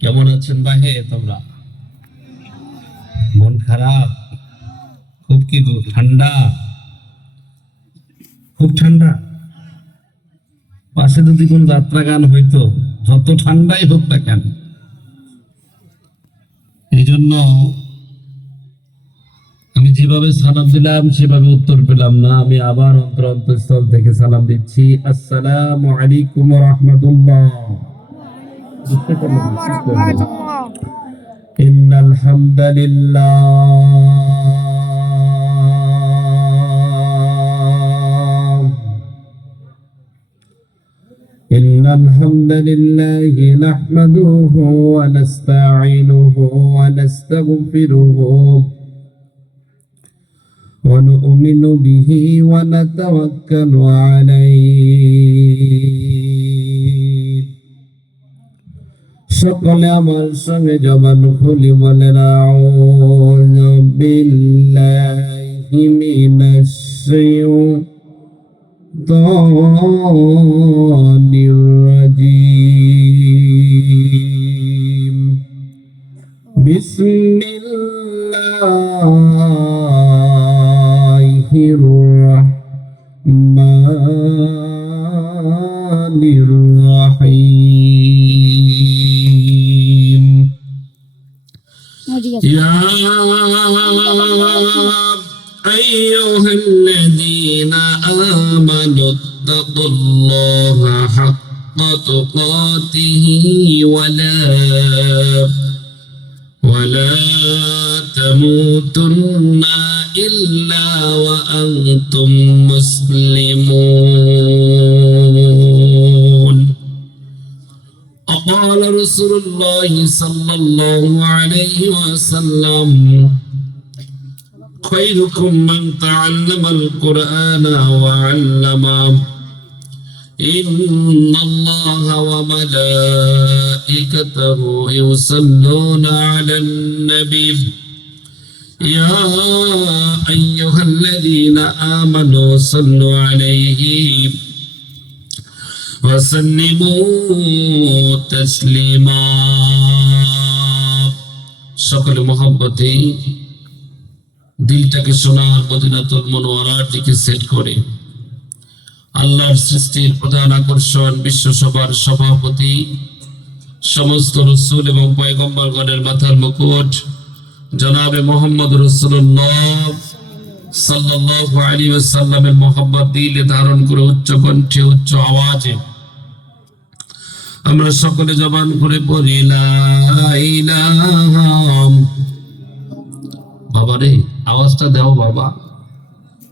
কেমন আছেন বাহে তোমরা? মন খারাপ? খুব কি ঠান্ডা? খুব ঠান্ডা। পাশে যদি কোন যাত্রা গান হইতো, যত ঠান্ডাই হোক না কেন। এই জন্য আমি যেভাবে সালাম দিলাম, সেভাবে উত্তর পেলাম না। আমি আবার অন্তর অন্তঃস্থল থেকে সালাম দিচ্ছি। আসসালামু আলাইকুম রহমতুল্লাহ। السلام ورحمة الله إن الحمد لله. إن الحمد لله نحمده ونستعينه ونستغفره ونؤمن به ونتوكل عليه. সকলে আমার সঙ্গে জবান খুলি আউযু বিল্লাহি মিনাশ শাইতানির রাজিম। বিসমিল্লাহির রাহমানির রাহিম। يا أيها الذين آمنوا اتقوا الله صلى الله عليه وسلم. خيركم من تعلم القرآن وعلمه إن الله وملائكته يصلون على النبي. يا أيها الذين آمنوا صلوا عليه. وسلموا تسليما সকলে মহব্বতে দিলটাকে সোনার মদিনাতুল মনোয়ারার দিকে সেট করে আল্লাহর সৃষ্টির প্রধান আকর্ষণ বিশ্বসভার সভাপতি সমস্ত রসুল এবং পয়গম্বরগণের মাথার মুকুট জনাবে মোহাম্মদ রসুল্লাহ সাল্লাল্লাহু আলাইহি ওয়াসাল্লামের মোহাম্মদ দিলে ধারণ করে উচ্চ কণ্ঠে উচ্চ আওয়াজে আমরা সকলে জবান করে পড়ি বাবা রে আওয়াজটা দাও বাবা।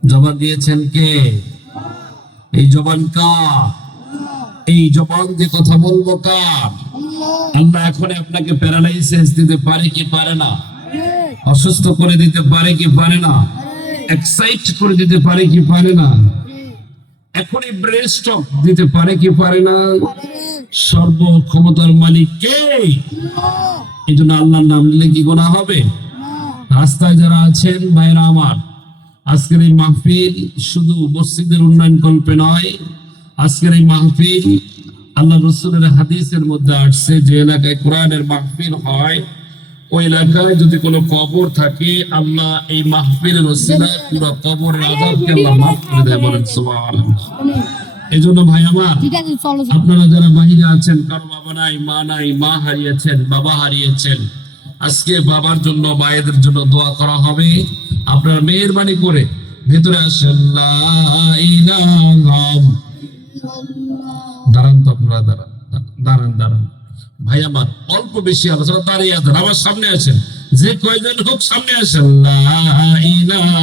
জবান দিয়েছেন কে? এই জবান কার? এই জবান দিয়ে কথা বলব কার? আমরা এখন আপনাকে প্যারালাইসিস দিতে পারে কি পারে না? অসুস্থ করে দিতে পারে কি পারে না? এক্সাইট করে দিতে পারে কি পারে না? এখনই ব্রেন স্টক দিতে পারে কি পারে না? সর্ব ক্ষমতার মালিক কে? এই জন্য আল্লাহর নাম নিলে কি গোনা হবে? রাস্তায় যারা আছেন ভাইরা আমার, আজকের এই মাহফিল শুধু মসজিদের উন্নয়ন কল্পে নয়, আজকের এই মাহফিল আল্লাহ রসুলের হাদিসের মধ্যে আসছে যে এলাকায় কোরআনের মাহফিল হয়। ওই এলাকায় যদি কোনো কবর থাকে আল্লাহ এই মাহফিলের ওসিলায় পুরো কবরের আজাবকে আল্লাহ মাফ করে দেয় বলেন সুবহানাল্লাহ। এই জন্য ভাই আমার আপনারা যারা বাহিরে আছেন কারও বাবা নাই মা নাই মা হারিয়েছেন বাবা হারিয়েছেন আজকে বাবার জন্য মায়েদের জন্য দোয়া করা হবে। আপনারা মেহরবানি করে ভেতরে আসেন দাঁড়ান তো আপনারা দাঁড়ান দাঁড়ান দাঁড়ান। ভাই, আমার অল্প বেশি আলোচনা, দাঁড়িয়ে আছেন আমার সামনে আছেন। যে কয়জন হোক সামনে আসেন। লা ইলাহা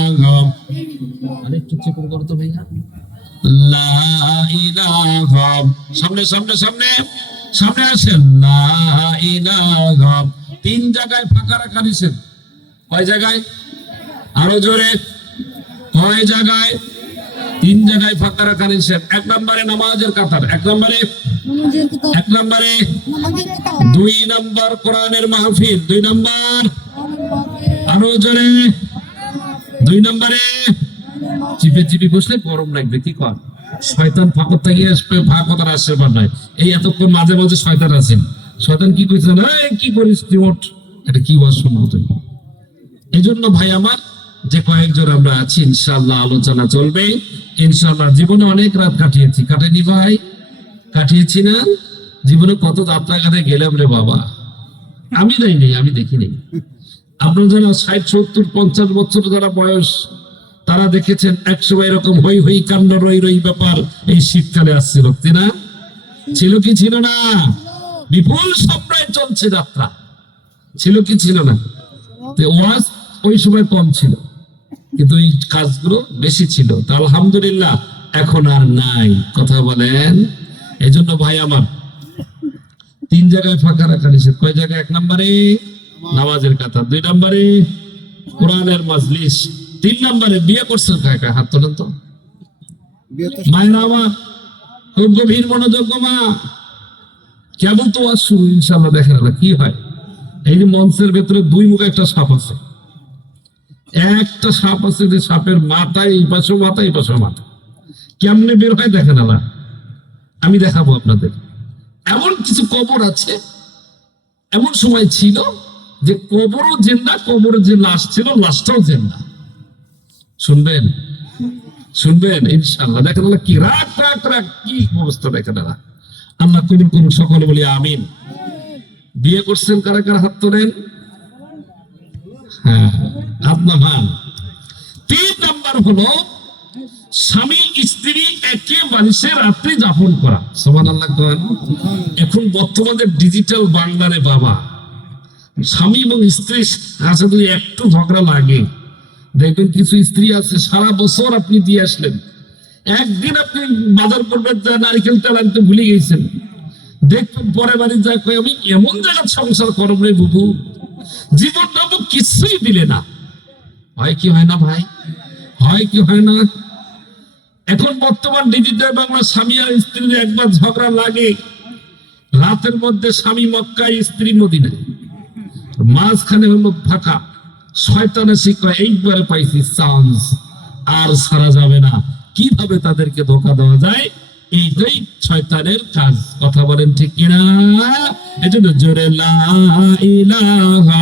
আরে, একটু চেক করো তো ভাইয়া। সামনে সামনে সামনে। সামনে আসেন। তিন জায়গায় ফাঁকা রাখা নিছেন কয় জায়গায়? আরও জোরে। কয় জায়গায়? তিন জায়গায় ফাঁকা রাখা নিছেন এক নম্বরে নামাজের কাতার এক নম্বরে এক নম্বরে দুই নম্বর কোরআনের মাহফিল দুই নম্বর আরও জোরে। দুই নম্বরে চিপে চিপে বসলে গরম লাগবে কি কর? শয়তান ফাঁকর থেকে আসবে ফাঁকতার আশীর্বাদ নয় এই এতক্ষণ মাঝে মাঝে শয়তান আছেন। শয়তান কি কইছে না কি করিস তুই ওঠ। এটা কি ওয়াজ শুনব তুই? এই জন্য ভাই আমার যে কয়েকজন আমরা আছি ইনশাল্লাহ আলোচনা চলবে। ইনশাল্লাহ জীবনে অনেক রাত কাটিয়েছি। কাটেনি ভাই? কাটিয়েছি না? জীবনে কত যাত্রাঘাটে গেলাম রে বাবা। আমি দেয়নি আমি দেখিনি। আপনার যারা ষাট, সত্তর, পঞ্চাশ বছর যারা বয়স, তারা দেখেছেন একসময় এরকম হই হই কাণ্ড, রই রই ব্যাপার এই শীতকালে আসছিল না? ছিল কি ছিল না? বিপুল সম্রাট চলছে যাত্রা। ছিল কি ছিল না? ওয়াজ ওই সময় কম ছিল। কিন্তু এই কাজগুলো বেশি ছিল। তো আলহামদুলিল্লাহ এখন আর নাই। কথা বলেন? এই জন্য ভাই আমার তিন জায়গায় ফাঁকা রাখা নিষেধ। কয় জায়গায়? এক নম্বরে নামাজের কথা দুই নম্বরে কোরআনের মাজলিস তিন নম্বরে বিয়ে করছেন কায় হাত তোলেন তো। মায়ের আমার খুব গভীর মনোযোগ গো মা। কেমন তো শুরু ইনশাল্লাহ দেখেন কি হয়? এই যে মঞ্চের ভেতরে দুই মুখে একটা সাপ আছে। একটা সাপ আছে যে সাপের মাথায়, এই পাশে মাথা এই পাশে মাথা কেমনে বের হয় দেখেন আলা আমি দেখাবো আপনাদের। এমন কিছু কবর আছে, এমন সময় ছিল যে কবরও জেন্দা কবরে যে লাশ ছিল, লাশটাও জেন্দা। শুনবেন? শুনবেন? ইনশাল্লাহ দেখেন আল্লাহ কি রাগ রাগ রাগ, কি অবস্থা দেখেন আল্লাহ। আল্লাহ কবুল করুন সকলে বলি আমিন। বিয়ে করছেন কারা কারা হাত তোলেন? হ্যাঁ। হাত তিন নাম্বার হলো, স্বামী স্ত্রী একে বালিশে রাত্রি যাপন করা। সমান আল্লাহ এখন বর্তমানে ডিজিটাল বাংলারে বাবা, স্বামী এবং স্ত্রী কাছে যদি একটু ঝগড়া লাগে। দেখবেন কিছু স্ত্রী আছে, সারা বছর আপনি দিয়ে আসলেন। একদিন আপনি বাজার করবেন যা নারিকেল তেল আনতে ভুলে গেছেন। দেখবেন পরে বাড়ি যা কই আমি এমন জায়গার সংসার করব রে বুবু। জীবন বাবু কিছুই দিলে না। হয় কি হয় না ভাই? হয় কি হয় না? এখন বর্তমান ডিজিটাল বাংলা স্বামী আর স্ত্রীর একবার ঝগড়া লাগে। রাতের মধ্যে স্বামী মক্কায়, স্ত্রী মদিনায়। মাঝখানে হলো ফাঁকা। শয়তানে শিক্ষা, এইবারে পাইছি চান্স আর সারা যাবে না। কীভাবে তাদেরকে ধোকা দেওয়া যায়? এইটাই শয়তানের কাজ। কথা বলেন ঠিক কিনা? এজন্য জোরে লা ইলাহা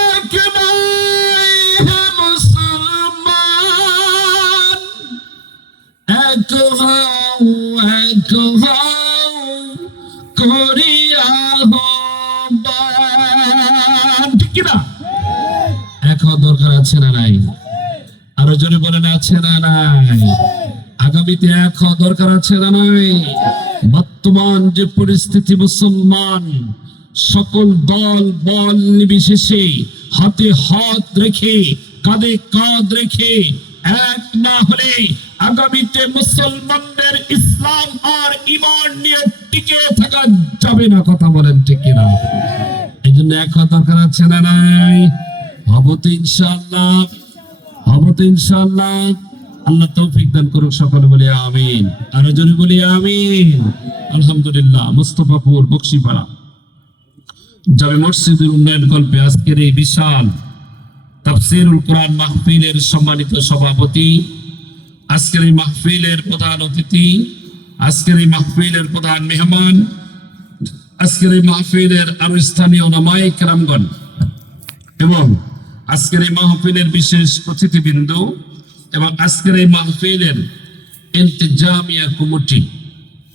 করিয়া হওয়ার দরকার আছে না নাই আরও জোরে বলেন আছে না নাই আগামীতে এক দরকার আছে না নাই বর্তমান যে পরিস্থিতি মুসলমান সকল দল বল নির্বিশেষে হাতে হাত রেখে কাঁধে কাঁধ রেখে এক না হলে আগামীতে মুসলমানদের ইসলাম আর ইমান নিয়ে টিকে থাকা যাবে না কথা বলেন ঠিক এই জন্য এক নাই? তো ইনশাআল্লাহ আল্লাহ তৌফিক দান করুক সকলে বলি আমিন। আর জোরে বলি আমিন। আলহামদুলিল্লাহ, মুস্তফাপুর বক্সিপাড়া। যাবে মসজিদের উন্নয়ন কল্পে আজকের এই বিশাল তাফসিরুল কোরআন মাহফিলের সম্মানিত সভাপতি, আজকের এই মাহফিলের প্রধান অতিথি, আজকের এই মাহফিলের প্রধান মেহমান, আজকের এই মাহফিলের আরও স্থানীয় নামায় কেরামগণ এবং আজকের এই মাহফিলের বিশেষ অতিথিবৃন্দ এবং আজকের এই মাহফিলের ইন্তেজামিয়া কমিটি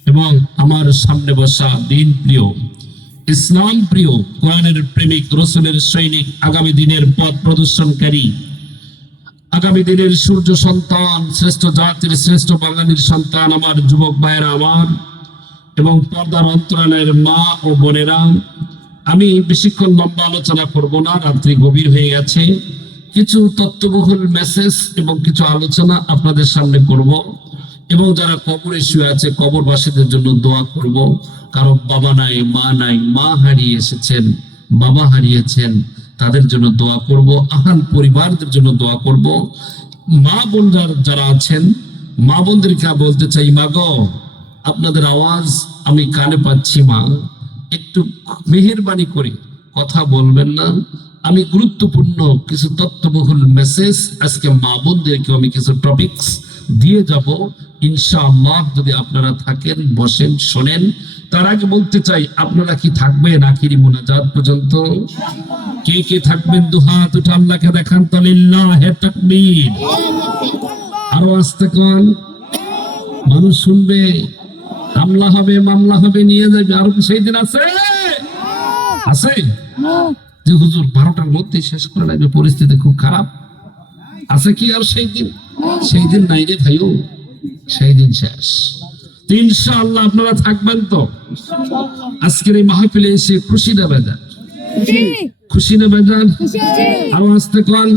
এবং আমার সামনে বসা দিন প্রিয় ইসলাম প্রিয় কোরআনের প্রেমিক, রসুলের সৈনিক, আগামী দিনের পথ প্রদর্শনকারী, আগামী দিনের সূর্য সন্তান, শ্রেষ্ঠ জাতির, শ্রেষ্ঠ বাঙালির সন্তান আমার যুবক ভাইয়েরা আমার এবং পর্দার অন্তরালের মা ও বোনেরা, আমি বেশিক্ষণ লম্বা আলোচনা করব না, রাত্রি গভীর হয়ে গেছে। কিছু তত্ত্ববহুল মেসেজ এবং কিছু আলোচনা আপনাদের সামনে করব। এবং যারা কবরে শুয়ে আছে, কবরবাসীদের জন্য দোয়া করব। কারও বাবা নাই, মা নাই, মা হারিয়ে এসেছেন, বাবা হারিয়েছেন, তাদের জন্য দোয়া করব। আহাল পরিবারদের জন্য দোয়া করব। মা বোন যার- যারা আছেন, মা বোনদেরকে বলতে চাই, মা গো, আপনাদের আওয়াজ আমি কানে পাচ্ছি মা। একটু মেহেরবানি করে কথা বলবেন না। আমি গুরুত্বপূর্ণ কিছু তত্ত্ববহুল মেসেজ আজকে মা বোনদেরকে আমি কিছু টপিকস দিয়ে যাব। ইনশাআল্লাহ যদি আপনারা থাকেন বসেন শোনেন। তার আগে বলতে চাই আপনারা কি থাকবেন আখিরি মোনাজাত পর্যন্ত? কে কে থাকবেন? দুহাত উঠে আল্লাহকে দেখান তো তাকবীর। আরও আসতে কোন। মানুষ শুনবে হামলা হবে মামলা হবে নিয়ে যাবে। আরও কি সেই দিন আছে? আছে? যে হুজুর বারোটার মধ্যে শেষ করে লাগবে পরিস্থিতি খুব খারাপ। আছে কি আর সেই দিন? সেই দিন নাই রে ভাইও সেই দিন শেষ। ইনশাআল্লাহ আপনারা থাকবেন তো? আজকের এই মাহফিলে এসে খুশি না খুশি না আরও আসতে কোন।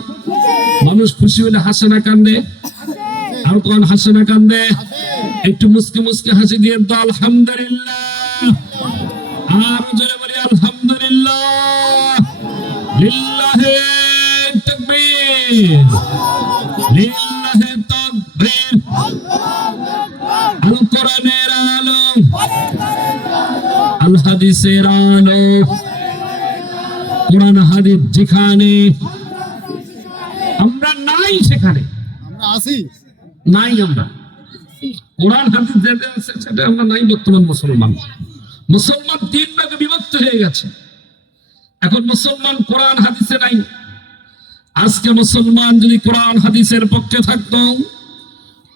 মানুষ খুশি হলে হাসে না কান্দে? আর কোন হাসে না কান্দে? একটু মুসকে মুসকে হাসি দিয়ে তো আলহামদুলিল্লাহ। আর জোরে বলি আলহামদুলিল্লাহ। লিল্লাহে। যেখানে আমরা নাই সেখানে আমরা আসি নাই আমরা কোরআন হাদিস যেটা আছে সেটা আমরা নাই বর্তমান মুসলমান মুসলমান তিন ভাগে বিভক্ত হয়ে গেছে। এখন মুসলমান কোরআন, হাদিসে নাই। আজকে মুসলমান যদি কোরআন, হাদিসের পক্ষে থাকতো,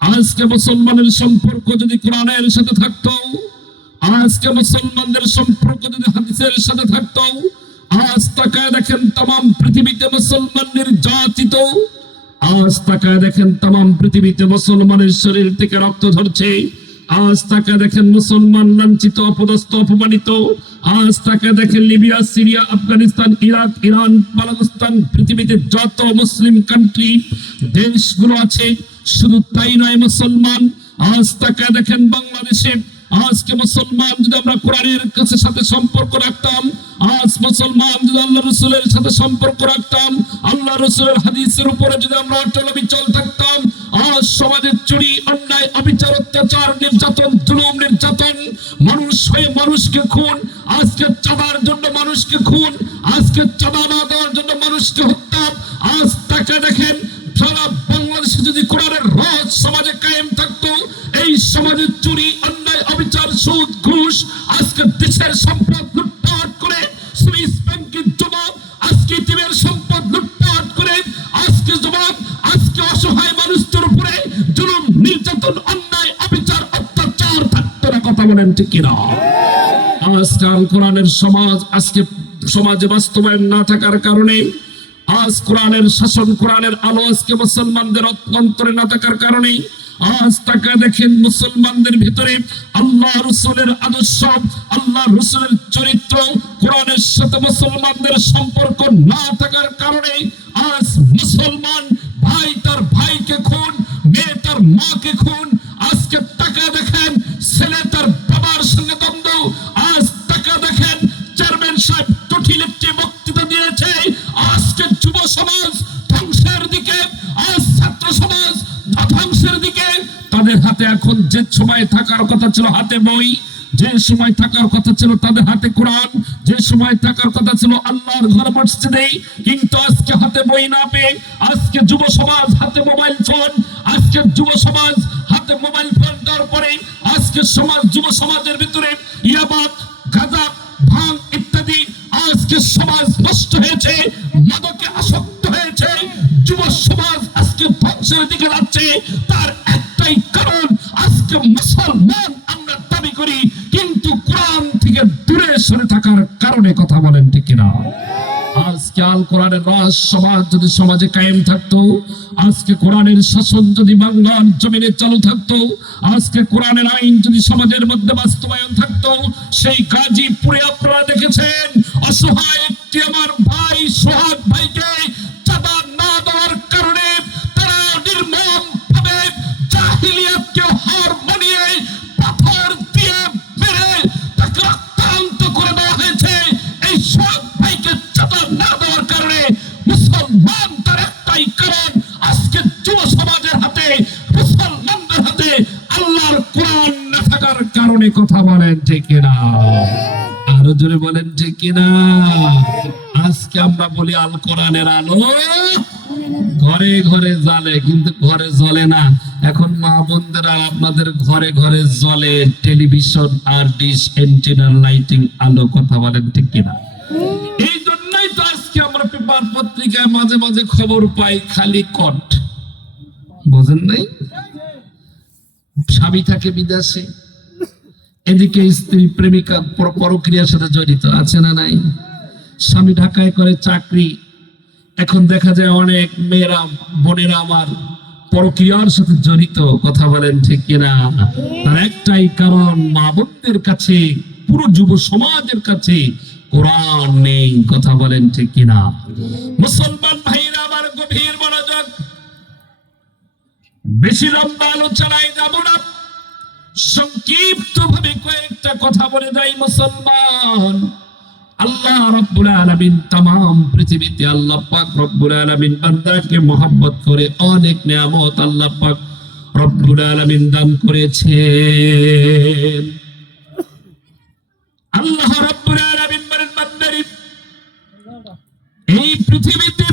আজকে মুসলমানের সম্পর্ক যদি কোরআনের সাথে থাকত, আজকে মুসলমানদের সম্পর্ক যদি হাদিসের সাথে থাকত, আজ তাকায় দেখেন তাম পৃথিবীতে মুসলমান নির্যাতিত, আজ তাকায় দেখেন তাম পৃথিবীতে মুসলমানের শরীর থেকে রক্ত ঝরছে আজ তাকে দেখেন মুসলমান লাঞ্ছিত, অপদস্থ, অপমানিত। আজ তাকে দেখেন Libya, Syria, Afghanistan, Iraq, Iran, Pakistan, পৃথিবীতে যত মুসলিম কান্ট্রি দেশগুলো আছে, শুধু তাই নয় মুসলমান, আজ তাকে দেখেন বাংলাদেশে। আজকে মুসলমান যদি আমরা কোরআনের কাছে সাথে সম্পর্ক রাখতাম, আজ মুসলমান যদি আল্লাহ রসুলের সাথে সম্পর্ক রাখতাম, আল্লাহ রসুলের হাদিসের উপরে যদি আমরা অটল বিচল থাকতাম আজ সমাজের চুরি, অন্যায়, অবিচার, অত্যাচার, নির্যাতন, জুলুম, নির্যাতন, মানুষ হয়ে মানুষকে খুন, আজকে চাঁদার জন্য মানুষকে খুন, আজকে চাঁদা না দেওয়ার জন্য মানুষকে হত্যা, আজ তাকে দেখেন সারা বাংলাদেশে যদি কোরআনের রাজ সমাজে কায়েম থাকতো, এই সমাজের চুরি, অন্যায়, অবিচার, সুদ, ঘুষ, আজকে দেশের সম্পদ লুটপাট নির্যাতন, অন্যায়, অবিচার, অত্যাচার থাকতো না কথা বলেন ঠিক কিনা? আজকাল কোরআনের সমাজ, আজকে সমাজে বাস্তবায়ন না থাকার কারণে, আজ কোরআনের শাসন, কোরআনের আলো আজকে মুসলমানদের অন্তরে না থাকার কারণে, আজ তাকে দেখেন মুসলমানদের ভিতরে আল্লাহ রসুলের আদর্শ, আল্লাহ রসুলের চরিত্র, কোরআনের সাথে মুসলমানদের সম্পর্ক না থাকার কারণে, আজ মুসলমান ভাই তার ভাইকে খুন মেয়ে তার মাকে খুন, আজকে তাকে দেখেন ছেলে তার বাবার সঙ্গে দ্বন্দ্ব, আজ তাকে দেখেন, চেয়ারম্যান সাহেব জটিল একটি বক্তৃতা দিয়েছে, আজকে যুব সমাজ ধ্বংসের দিকে, আজ ছাত্র সমাজ ধ্বংসের দিকে। তাদের হাতে এখন যে সময় থাকার কথা ছিল হাতে বই, যে সময় থাকার কথা ছিল তাদের হাতে কোরআন, যে সময় থাকার কথা ছিল আল্লাহর ঘর মসজিদে, কিন্তু আজকে হাতে বই না পেয়ে, আজকে যুব সমাজ হাতে মোবাইল ফোন আজকে যুব সমাজ হাতে মোবাইল ফোন দেওয়ার পরে আজকে সমাজ, যুব সমাজের ভিতরে ইয়াবাদ গাঁজা ভাঙ ইত্যাদি আজকে সমাজ নষ্ট হয়েছে, মাদকে আসক্ত হয়েছে, যুব সমাজ আজকে ধ্বংসের দিকে যাচ্ছে। তার একটাই কারণ, আজকে মুসলমান আমরা দাবি করি, কিন্তু কোরআন থেকে দূরে সরে থাকার কারণে কথা বলেন ঠিক কিনা? আজকে আল কোরআনের রস সমাজ যদি সমাজে কায়েম থাকতো, আজকে কোরআনের শাসন যদি বাংলার জমিনে চালু থাকতো, আজকে কোরআনের আইন যদি সমাজের মধ্যে বাস্তবায়ন থাকতো, সেই কাজী পুরে আপনারা দেখেছেন। অসহায় একটি আমার ভাই সোহাগ ভাইকে থাকার কথা বলেন ঠিক না আরও জোরে বলেন ঠিক কিনা? আজকে আমরা বলি আল কোরআনের আলো। ঘরে ঘরে জ্বলে, কিন্তু ঘরে জ্বলে না। এখন মা বোনদেরা আপনাদের ঘরে ঘরে জ্বলে। টেলিভিশন আর ডিশ এন্টিনার লাইটিং আলো, কথা বলেন ঠিক কিনা? এই জন্যই তো আজকে আমরা পেপার পত্রিকায় মাঝে মাঝে খবর পাই খালি কট। বোঝেন নাই? স্বামী থাকে বিদেশে। এদিকে স্ত্রী প্রেমিকা পরক্রিয়ার সাথে জড়িত, আছে না নাই? স্বামী ঢাকায় করে চাকরি। এখন দেখা যায় অনেক মেয়েরা, বোনেরা আমার পরক্রিয়ার সাথে জড়িত, কথা বলেন ঠিক কিনা? তার একটাই কারণ মা বোনদের কাছে, পুরো যুব সমাজের কাছে কোরআন নেই, কথা বলেন ঠিক কিনা? মুসলমান ভাইরা আমার গভীর মনোযোগ। বেশি লম্বা আলোচনায় যাব না। সংক্ষিপ্ত ভাবে কয়েকটা কথা বলে যাই মুসলমান আল্লাহ রব্বুল আলামিন तमाम পৃথিবীতে আল্লাহ পাক রব্বুল আলামিন বান্দাকে mohabbat করে অনেক নিয়ামত আল্লাহ পাক রব্বুল আলামিন দান করেছেন আল্লাহ রব্বুল আলামিন বলেন বান্দারি এই পৃথিবীতে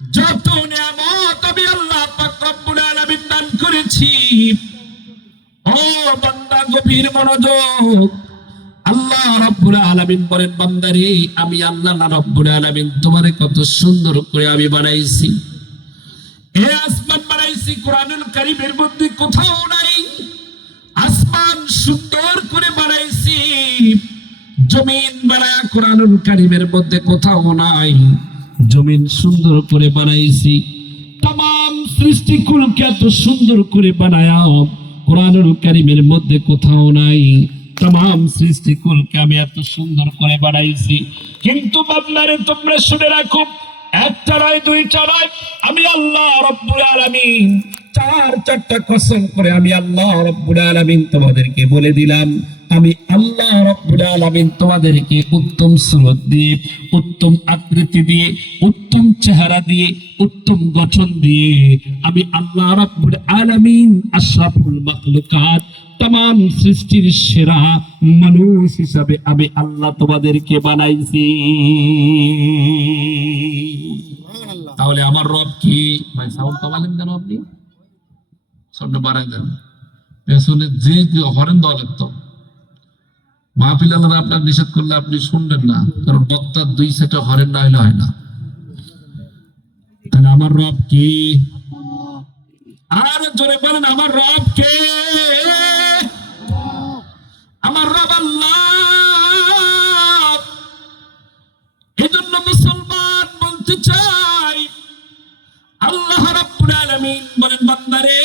যত নিয়ামত আমি আল্লাহ পাক রব্বুল আলামিন দান করেছি ও বান্দা, গভীর মনোযোগ। আল্লাহ রব্বুল আলামিন বলেন, বান্দারে, আমি আল্লাহ রব্বুল আলামিন, তোমারে কত সুন্দর করে আমি বানাইছি। এ আসমান বানাইছি, কোরআনুল কারীমের মধ্যে কোথাও নাই। আসমান সুন্দর করে বানাইছি। জমিন বানায় কোরআনুল কারীমের মধ্যে কোথাও নাই। জমিন সুন্দর করে বানাইছি। তাম সৃষ্টিকুলকে এত সুন্দর করে বানায়া কোরআনুল কারীমের মধ্যে কোথাও নাই। তাম সৃষ্টিকুলকে আমি এত সুন্দর করে বানাইছি। কিন্তু বাবলারে তোমরা শুনে রাখো, একটা নয় দুইটা নয় আমি আল্লাহ রব্বুল আলামিন, চার চারটা কসম করে আমি আল্লাহ রব্বুল আলামিন তোমাদেরকে বলে দিলাম। আমি আল্লাহ রব্বুল আলামিন তোমাদেরকে উত্তম সুরত দিয়ে উত্তম আকৃতি দিয়ে উত্তম চেহারা দিয়ে উত্তম গঠন দিয়ে আমি আল্লাহ রব্বুল আলামিন আশরাফুল মাখলুকাত তাম সৃষ্টির সেরা মানুষ হিসাবে আমি আল্লাহ তোমাদেরকে বানাইছি। তাহলে আমার রব কি? ভাই সাউন্ড কমালেন কেন আপনি? সাউন্ডটা বাড়াই দেন পেছনে যে হরেন দেওয়া লাগতো। মাহফিল আপনার নিষেধ করলে আপনি শুনবেন না, কারণ বক্তার দুই সেটা হরেন না হলে হয় না। তাহলে আমার রব কি? আর জোরে বলেন, আমার রব কে? আমার রব আল্লাহ। মুসলমান বলতে চাই, আল্লাহ রাব্বুল আলামিন বলেন, বান্দারে,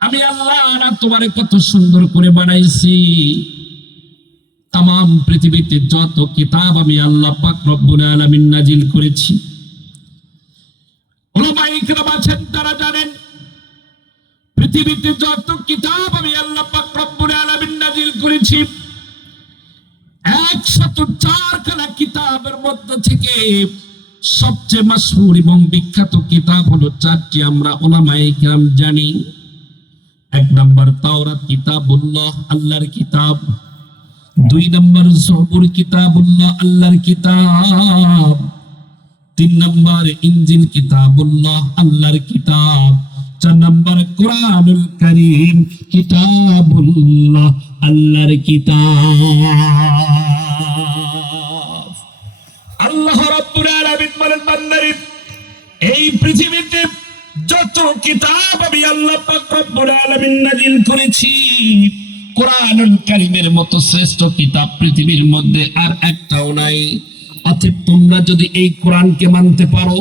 আমি আল্লাহ তোমারে কত সুন্দর করে বানাইছি। তাম পৃথিবীতে যত কিতাব আমি আল্লাহ পাক রব্বুল আলামিন নাজিল করেছি। আছেন, তারা জানেন, পৃথিবীতে যত কিতাব আমি আল্লাহ পাক রব্বুল আলামিন নাজিল করেছি, একশত চারখানা কিতাবের মধ্য থেকে সবচেয়ে মাসহুর এবং বিখ্যাত কিতাব হলো চারটি আমরা ওলামায়ে কিরাম জানি। এক নম্বর তাওরাত কিতাবুল্লাহ, আল্লাহর কিতাব। দুই নম্বর জবুর কিতাবুল্লাহ, আল্লাহর কিতাব। তিন নম্বর ইঞ্জিল কিতাবুল্লাহ, আল্লাহর কিতাব। চার নম্বর কোরআনুল করিম, কিতাবুল্লাহ, আল্লাহর কিতাব। আল্লাহ রাব্বুল আলামিন বলেন, বান্দারে, এই পৃথিবীতে যত কিতাব আমি আল্লাহ পাক রব্বুল আলামিন নাজিল করেছি কোরআনুল কারিমের মতো শ্রেষ্ঠ কিতাব পৃথিবীর মধ্যে আর একটাও নাই। অতএব তোমরা যদি এই কোরআনকে মানতে পারো,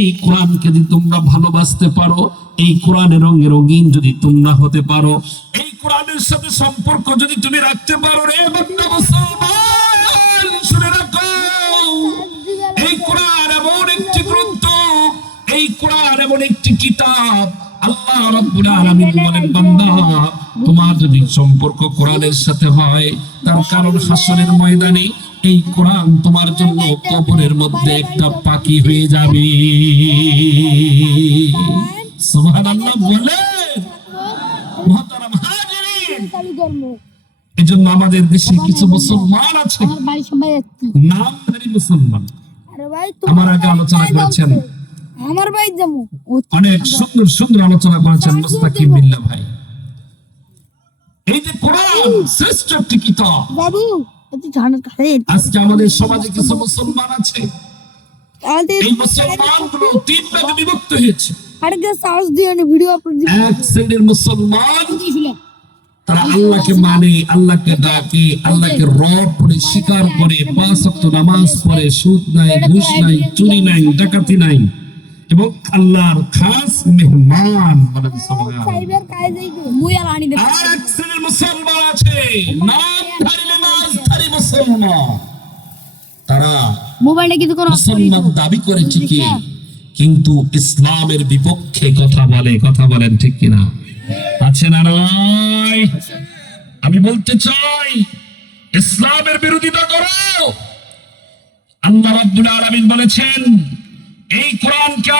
এই কোরআনকে যদি তোমরা ভালোবাসতে পারো, এই কোরআনের রঙে রঙিন যদি তোমরা হতে পারো, এই কোরআনের সাথে সম্পর্ক যদি তুমি রাখতে পারো রে বান্দা মুসলমান, শুনে রাখো। এই কোরআন এমন একটি গ্রন্থ, এই কোরআন এমন একটি কিতাব। আল্লাহ রাব্বুল আলামিন বলেন, বান্দা তোমার যদি সম্পর্ক কোরআনের সাথে হয় তার কারণ হাসরের ময়দানে এই কোরআন তোমার জন্য কবরের মধ্যে একটা পাখি হয়ে যাবে। সুবহানাল্লাহ বলেন। মহতারাম হাজিরিন। এজন্য আমাদের দেশে কিছু মুসলমান আছে। নামধারী মুসলমান। ভাই আমার আগে আলোচনা করেছেন। আমার যাব অনেক সুন্দর সুন্দর আলোচনা করেছেন মুস্তাকিম বিল্লাহ ভাই। এই যে কোরআন শ্রেষ্ঠ একটি কিতাব। আজকে আমাদের সমাজে কিছু মুসলমান আছে। এই মুসলমানগুলো তিন ভাগে বিভক্ত হয়েছে। আরেকটা সাহস দিয়ে ভিডিও আপলোড এক শ্রেণির মুসলমান তারা আল্লাহকে মানে আল্লাহকে ডাকে আল্লাহকে রব করে স্বীকার করে পাঁচ ওয়াক্ত নামাজ পড়ে সুদ নাই ঘুষ নাই চুরি নাই ডাকাতি নাই। এবং আল্লাহর খাস মেহমান বলেন আর এক শ্রেণির মুসলমান আছে। নামধারী মুসলমান। তারা মোবাইলটা কিছু কোনো মুসলমান দাবি ঠিকই কিন্তু ইসলামের বিপক্ষে কথা বলে কথা বলেন ঠিক কিনা? আছে না নয় আমি বলতে চাই ইসলামের বিরোধিতা করো। আল্লাহ রাব্বুল আলামিন বলেছেন এই কোরআনকে